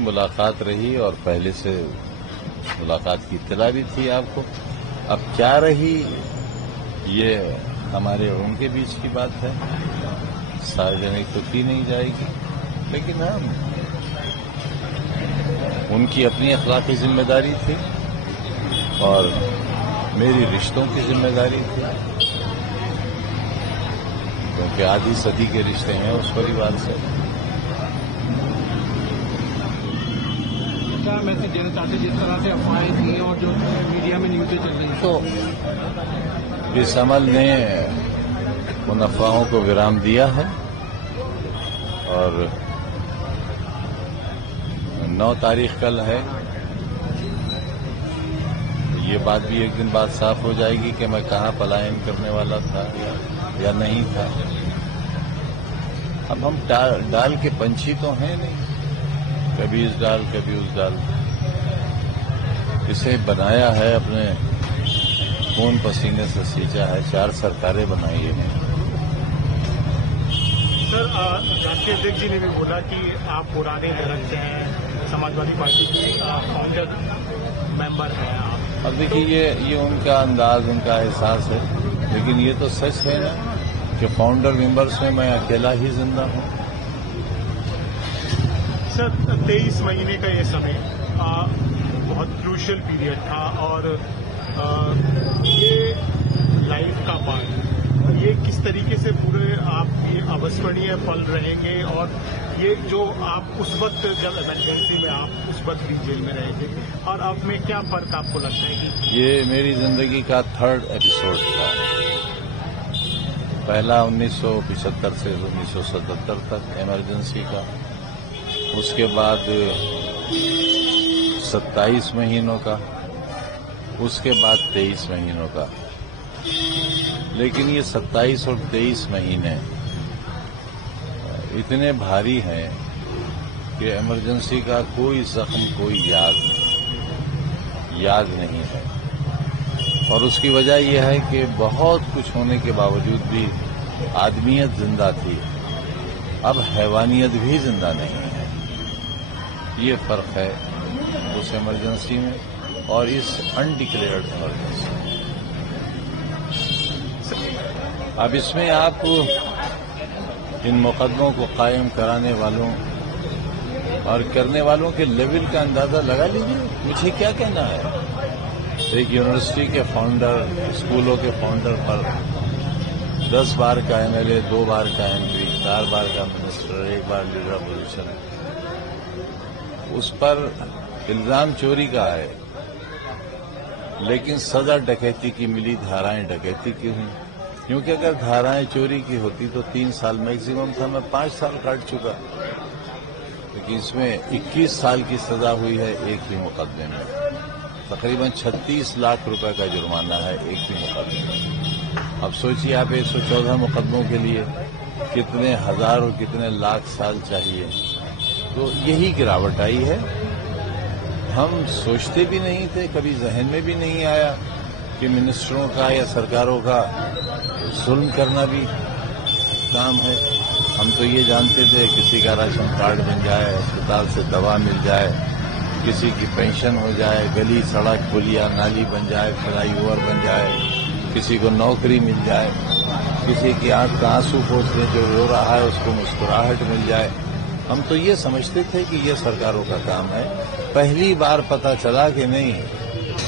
मुलाकात रही और पहले से मुलाकात की इत्तला भी थी आपको। अब क्या रही ये हमारे और उनके बीच की बात है, सार्वजनिक तो की नहीं जाएगी, लेकिन हाँ उनकी अपनी अखलाकी जिम्मेदारी थी और मेरी रिश्तों की जिम्मेदारी थी, क्योंकि आधी सदी के रिश्ते हैं उस परिवार से। क्या मैसेज देना चाहते जिस तरह से अफवाहें थी और जो मीडिया में न्यूज़ें चल रही हैं? तो इस अमल ने उन अफवाहों को विराम दिया है और 9 तारीख कल है। ये बात भी एक दिन बाद साफ हो जाएगी कि मैं कहाँ पलायन करने वाला था या नहीं था। अब हम डाल के पंछी तो हैं नहीं, कभी इस डाल कभी उस डाल। इसे बनाया है अपने खून पसीने से सींचा है, 4 सरकारें बनाई हैं। सर, राष्ट्रीय अध्यक्ष जी ने भी बोला कि आप पुराने दरद से हैं, समाजवादी पार्टी के फाउंडर मेंबर हैं आप। अब देखिए ये उनका अंदाज, उनका एहसास है, लेकिन ये तो सच है ना कि फाउंडर मेंबर्स में मैं अकेला ही जिंदा हूं। सर, 23 महीने का ये समय बहुत क्रूशियल पीरियड था और ये लाइफ का पार्ट, ये किस तरीके से पूरे आपकी अविस्मरणीय पल रहेंगे और ये जो आप उस वक्त जब इमरजेंसी में आप उस वक्त भी जेल में रहे थे और अब में क्या फर्क आपको लगता है कि ये मेरी जिंदगी का 3rd एपिसोड था। पहला 1975 से 1977 तक इमरजेंसी का, उसके बाद 27 महीनों का, उसके बाद 23 महीनों का। लेकिन ये 27 और 23 महीने इतने भारी हैं कि इमरजेंसी का कोई जख्म, कोई याद नहीं है। और उसकी वजह यह है कि बहुत कुछ होने के बावजूद भी आदमियत जिंदा थी, अब हैवानियत भी जिंदा नहीं है। ये फर्क है उस इमरजेंसी में और इस अनडिक्लेयर्ड इमरजेंसी में। अब इसमें आप इन मुकदमों को कायम कराने वालों और करने वालों के लेवल का अंदाजा लगा लीजिए। मुझे क्या कहना है, एक यूनिवर्सिटी के फाउंडर, स्कूलों के फाउंडर पर 10 बार का एमएलए, 2 बार का एमपी, 4 बार का मिनिस्टर, 1 बार लीडर अपोजिशन, उस पर इल्जाम चोरी का है, लेकिन सजा डकैती की मिली, धाराएं डकैती की हुई। क्योंकि अगर धाराएं चोरी की होती तो 3 साल मैक्सिमम था, मैं 5 साल काट चुका। लेकिन इसमें 21 साल की सजा हुई है एक ही मुकदमे में। तकरीबन 36 लाख रुपए का जुर्माना है एक ही मुकदमे में। अब सोचिए आप 114 मुकदमों के लिए कितने हजार और कितने लाख साल चाहिए। तो यही गिरावट आई है। हम सोचते भी नहीं थे, कभी जहन में भी नहीं आया कि मिनिस्टरों का या सरकारों का जुल्म करना भी काम है। हम तो ये जानते थे किसी का राशन कार्ड बन जाए, अस्पताल से दवा मिल जाए, किसी की पेंशन हो जाए, गली सड़क पुलिया नाली बन जाए, फ्लाईओवर बन जाए, किसी को नौकरी मिल जाए, किसी की आंख का आंसू पोंछ ले, जो रो रहा है उसको मुस्कुराहट मिल जाए। हम तो ये समझते थे कि ये सरकारों का काम है। पहली बार पता चला कि नहीं,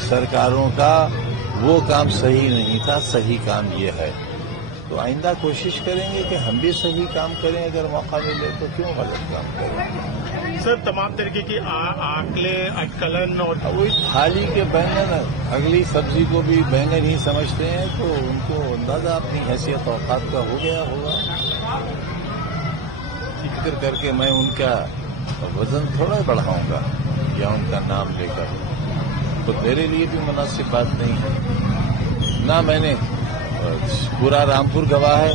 सरकारों का वो काम सही नहीं था, सही काम ये है। तो आइंदा कोशिश करेंगे कि हम भी सही काम करें, अगर मौका मिले तो क्यों गलत काम करें। सर, तमाम तरीके की आकले, अटकलन और वही थाली के बैंगन अगली सब्जी को भी बैंगन ही समझते हैं, तो उनको अंदाजा अपनी हैसियत औकात का हो गया होगा। फिक्र करके मैं उनका वजन थोड़ा बढ़ाऊंगा या उनका नाम लेकर, तो मेरे लिए भी मुनासिब बात नहीं है ना। मैंने पूरा रामपुर गवाह है,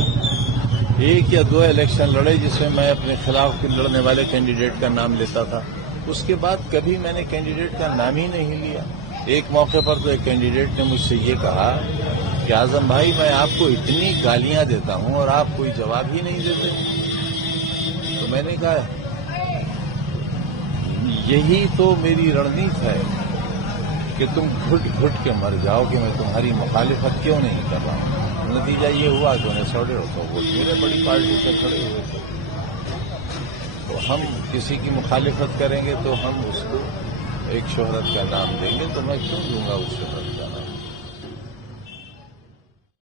1 या 2 इलेक्शन लड़े जिसमें मैं अपने खिलाफ लड़ने वाले कैंडिडेट का नाम लेता था। उसके बाद कभी मैंने कैंडिडेट का नाम ही नहीं लिया। एक मौके पर तो एक कैंडिडेट ने मुझसे ये कहा कि आजम भाई, मैं आपको इतनी गालियां देता हूं और आप कोई जवाब ही नहीं देते। तो मैंने कहा यही तो मेरी रणनीति है कि तुम घुट घुट के मर जाओ कि मैं तुम्हारी मुखालिफत क्यों नहीं कर रहा हूं। नतीजा ये हुआ कि उन्हें 150 वोट मेरे बड़ी पार्टी से खड़े हुए थे। तो हम किसी की मुखालिफत करेंगे तो हम उसको एक शोहरत का नाम देंगे, तो मैं क्यों दूंगा उस शोहरत का।